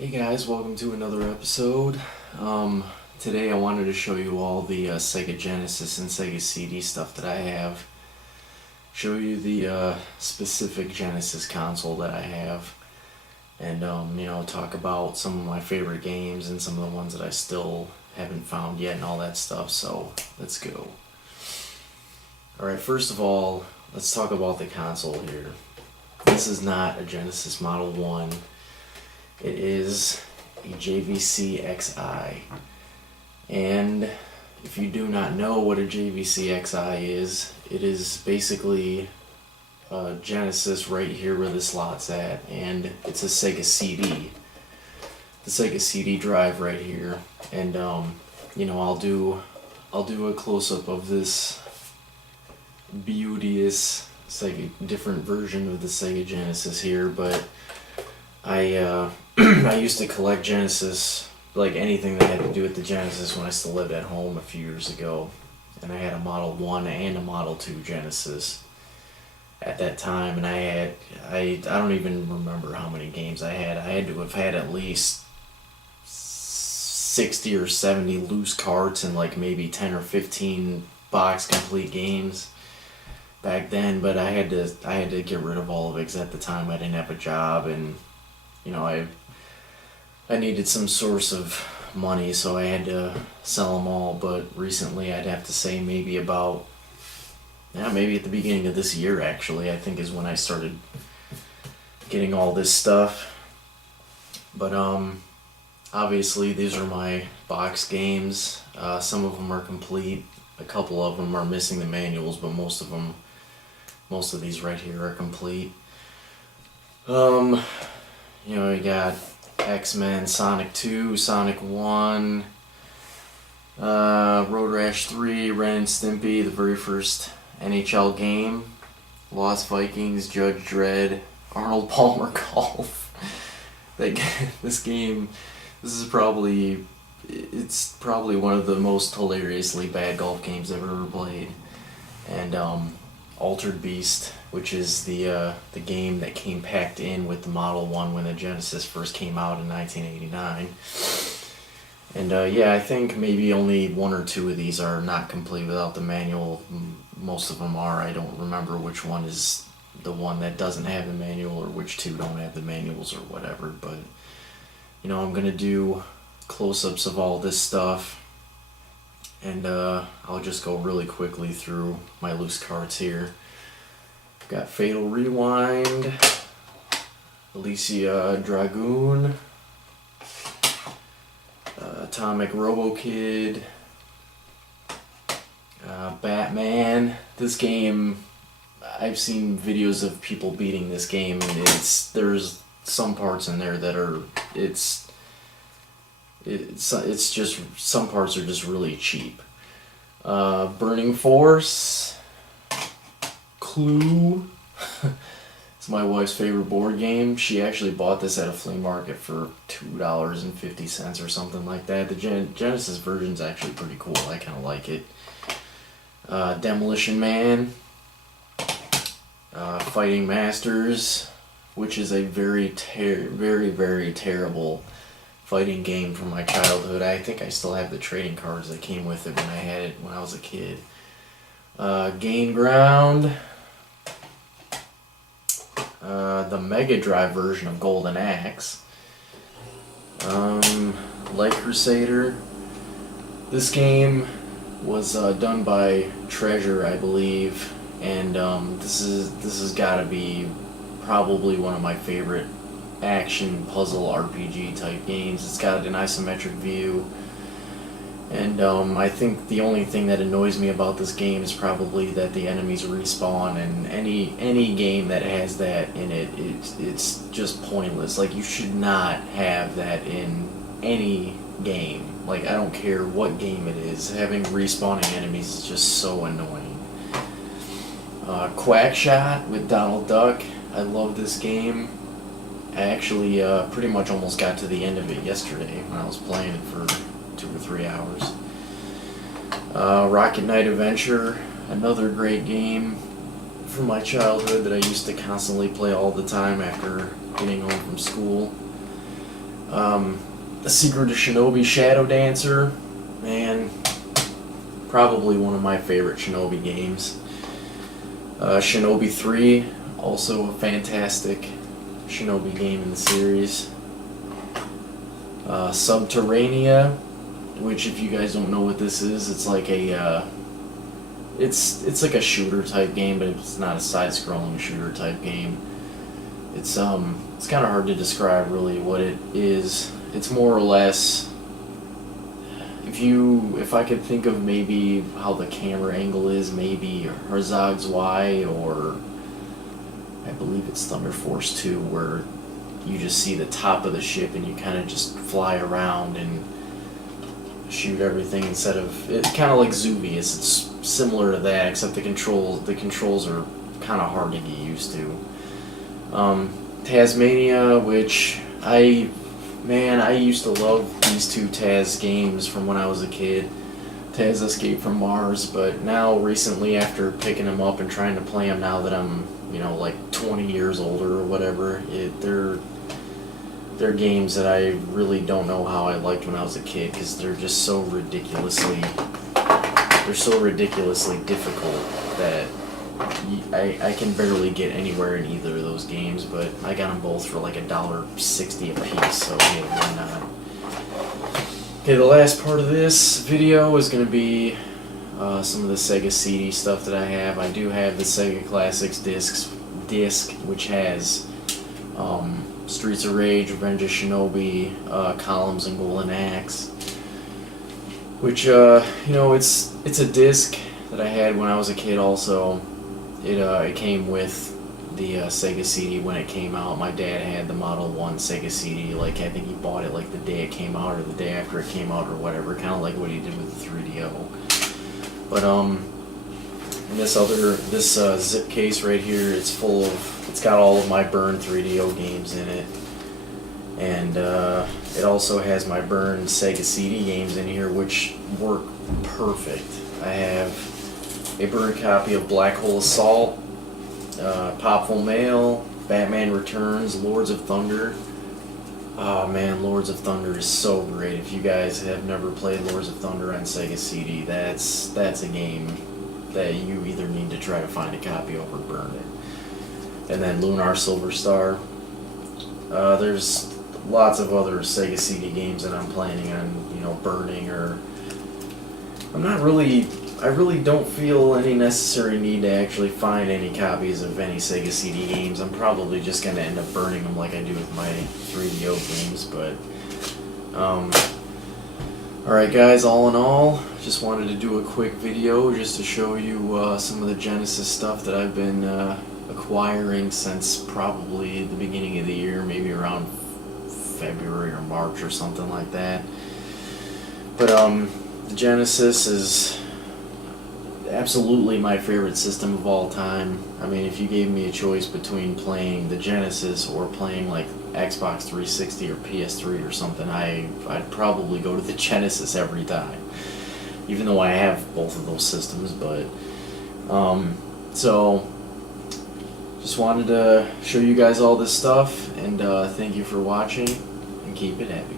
Hey guys, welcome to another episode. Today I wanted to show you all the Sega Genesis and Sega CD stuff that I have. Show you the specific Genesis console that I have. And, talk about some of my favorite games and some of the ones that I still haven't found yet and all that stuff. So, let's go. Alright, first of all, let's talk about the console here. This is not a Genesis Model 1. It is a JVC X EYE. And if you do not know what a JVC X EYE is, it is basically a Genesis right here where the slot's at, and it's a Sega CD. The Sega CD drive right here, and I'll do a close-up of this beauteous different version of the Sega Genesis here, but I used to collect Genesis, like anything that had to do with the Genesis, when I still lived at home a few years ago, and I had a Model 1 and a Model 2 Genesis at that time, and I don't even remember how many games I had. I had to have had at least 60 or 70 loose carts and like maybe 10 or 15 box complete games back then, but I had to get rid of all of it because at the time I didn't have a job, and I needed some source of money, so I had to sell them all. But recently, I'd have to say maybe at the beginning of this year, actually, I think is when I started getting all this stuff. But obviously these are my box games. Some of them are complete, a couple of them are missing the manuals, but most of these right here are complete. You got X-Men, Sonic 2, Sonic 1, Road Rash 3, Ren and Stimpy, the very first NHL game, Lost Vikings, Judge Dredd, Arnold Palmer Golf. This is probably one of the most hilariously bad golf games I've ever played. And Altered Beast, which is the game that came packed in with the Model 1 when the Genesis first came out in 1989. And I think maybe only one or two of these are not complete without the manual. Most of them are. I don't remember which one is the one that doesn't have the manual or which two don't have the manuals or whatever. But, I'm going to do close-ups of all this stuff. And I'll just go really quickly through my loose cards here. I've got Fatal Rewind, Alicia Dragoon, Atomic Robo Kid, Batman. This game, I've seen videos of people beating this game, and there's some parts in there that are it's just, some parts are just really cheap. Burning Force, Clue. It's my wife's favorite board game. She actually bought this at a flea market for $2.50 or something like that. The Genesis version's actually pretty cool. I kind of like it. Demolition Man, Fighting Masters, which is a very, very terrible fighting game from my childhood. I think I still have the trading cards that came with it when I had it when I was a kid. Gain Ground, the Mega Drive version of Golden Axe, Light Crusader. This game was done by Treasure, I believe, and this has got to be probably one of my favorite action puzzle RPG type games. It's got an isometric view, and I think the only thing that annoys me about this game is probably that the enemies respawn, and any game that has that in it, it's just pointless. Like, you should not have that in any game. Like, I don't care what game it is, having respawning enemies is just so annoying. Quackshot with Donald Duck. I love this game. I actually pretty much almost got to the end of it yesterday when I was playing it for 2 or 3 hours. Rocket Knight Adventure, another great game from my childhood that I used to constantly play all the time after getting home from school. The Secret of Shinobi Shadow Dancer, man, probably one of my favorite Shinobi games. Shinobi 3, also a fantastic Shinobi game in the series. Subterranea, which, if you guys don't know what this is, it's like a it's like a shooter type game, but it's not a side-scrolling shooter type game. It's kind of hard to describe really what it is. It's more or less, if I could think of maybe how the camera angle is, maybe Herzog's Y, or I believe it's Thunder Force 2, where you just see the top of the ship and you kind of just fly around and shoot everything instead of, it's kind of like Zuvius. It's similar to that, except the controls are kind of hard to get used to. Tasmania, which I used to love these two Taz games from when I was a kid. Taz Escape from Mars, but now recently, after picking them up and trying to play them now that I'm, like 20 years older or whatever, they're games that I really don't know how I liked when I was a kid, because they're just so ridiculously difficult that I can barely get anywhere in either of those games. But I got them both for like $1.60 a piece, so hey, why not? Okay, the last part of this video is going to be some of the Sega CD stuff that I have. I do have the Sega Classics disc, which has Streets of Rage, Revenge of Shinobi, Columns, and Golden Axe. Which, it's a disc that I had when I was a kid also. It came with the Sega CD when it came out. My dad had the Model 1 Sega CD. Like, I think he bought it like the day it came out or the day after it came out or whatever. Kind of like what he did with the 3DO. But, this zip case right here, it's got all of my burned 3DO games in it. And it also has my burned Sega CD games in here, which work perfect. I have a burned copy of Black Hole Assault, Popful Mail, Batman Returns, Lords of Thunder. Oh man, Lords of Thunder is so great. If you guys have never played Lords of Thunder on Sega CD, that's a game that you either need to try to find a copy of or burn it. And then Lunar Silver Star. There's lots of other Sega CD games that I'm planning on, burning, or I really don't feel any necessary need to actually find any copies of any Sega CD games. I'm probably just going to end up burning them like I do with my 3DO games, but alright guys, all in all, just wanted to do a quick video just to show you some of the Genesis stuff that I've been acquiring since probably the beginning of the year, maybe around February or March or something like that. But the Genesis is absolutely my favorite system of all time. I mean, if you gave me a choice between playing the Genesis or playing like Xbox 360 or PS3 or something, I'd probably go to the Genesis every time, even though I have both of those systems. But so just wanted to show you guys all this stuff, and thank you for watching, and keep it happy.